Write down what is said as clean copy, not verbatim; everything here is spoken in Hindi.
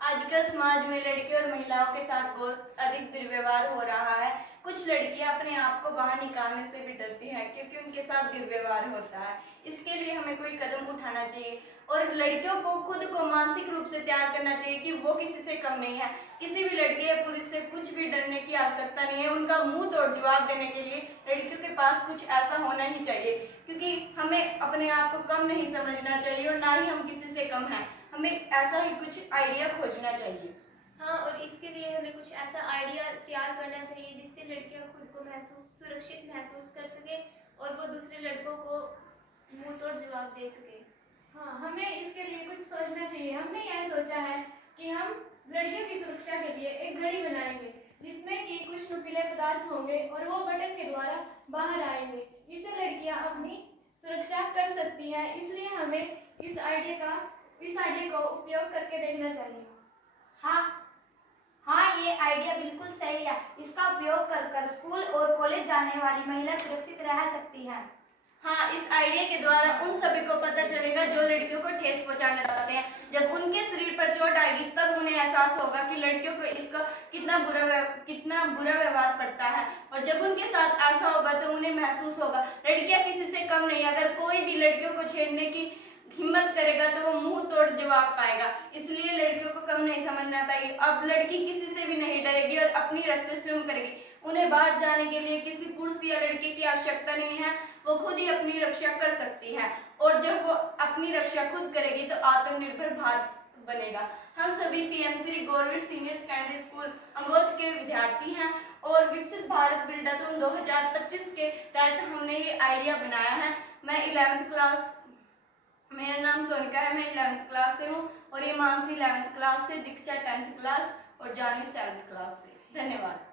आजकल समाज में लड़कियों और महिलाओं के साथ बहुत अधिक दुर्व्यवहार हो रहा है। कुछ लड़कियां अपने आप को बाहर निकालने से भी डरती हैं क्योंकि उनके साथ दुर्व्यवहार होता है। इसके लिए हमें कोई कदम उठाना चाहिए और लड़कियों को खुद को मानसिक रूप से तैयार करना चाहिए कि वो किसी से कम नहीं है। किसी भी लड़के या पुरुष से कुछ भी डरने की आवश्यकता नहीं है। उनका मुंह तोड़ जवाब देने के लिए लड़कियों के पास कुछ ऐसा होना ही चाहिए, क्योंकि हमें अपने आप को कम नहीं समझना चाहिए और ना ही हम किसी से कम हैं। हमें ऐसा ही कुछ आइडिया खोजना चाहिए। हाँ, और इसके लिए हमें कुछ ऐसा आइडिया तैयार करना चाहिए जिससे लड़कियां खुद को सुरक्षित महसूस कर सके और वो दूसरे लड़कों को मुंह तोड़ जवाब दे सके। हाँ, हमें इसके लिए कुछ सोचना चाहिए। हमने यह सोचा है कि हम लड़कियों की सुरक्षा के लिए एक घड़ी बनाएंगे जिसमें कि कुछ नुकीले पदार्थ होंगे और वो बटन के द्वारा बाहर आएंगे। इससे लड़कियां अपनी सुरक्षा कर सकती हैं। इसलिए हमें इस आइडिया का उपयोग करके देखना चाहिए। हाँ, ये आइडिया बिल्कुल सही है। इसका उपयोग कर स्कूल और कॉलेज जाने वाली महिला सुरक्षित रह सकती है। हाँ, इस आइडिया के द्वारा उन सभी को पता चलेगा जो लड़कियों को ठेस पहुंचाना चाहते हैं। जब उनके शरीर पर चोट आएगी तब उन्हें एहसास होगा कि लड़कियों को इसका कितना बुरा व्यवहार पड़ता है, और जब उनके साथ ऐसा होगा तो उन्हें महसूस होगा लड़कियां किसी से कम नहीं। अगर कोई भी लड़कियों को छेड़ने की हिम्मत करेगा तो वो मुंह तोड़ जवाब पाएगा। इसलिए लड़कियों को कम नहीं समझना चाहिए। अब लड़की किसी से भी नहीं डरेगी और अपनी रक्षा स्वयं करेगी। उन्हें बाहर जाने के लिए किसी पुरुष या लड़के की आवश्यकता नहीं है। वो खुद ही अपनी रक्षा कर सकती है, और जब वो अपनी रक्षा खुद करेगी तो आत्मनिर्भर भारत बनेगा। हम सभी PM Shri government senior secondary school Angod के विद्यार्थी हैं और विकसित भारत बिल्डाथन 2025 के तहत हमने ये आइडिया बनाया है। मैं 11th क्लास, मेरा नाम सोनिका है, मैं 11th क्लास से हूँ, और ये मानसी 11th क्लास से, दीक्षा 10th क्लास और जानवी 7th क्लास से। धन्यवाद।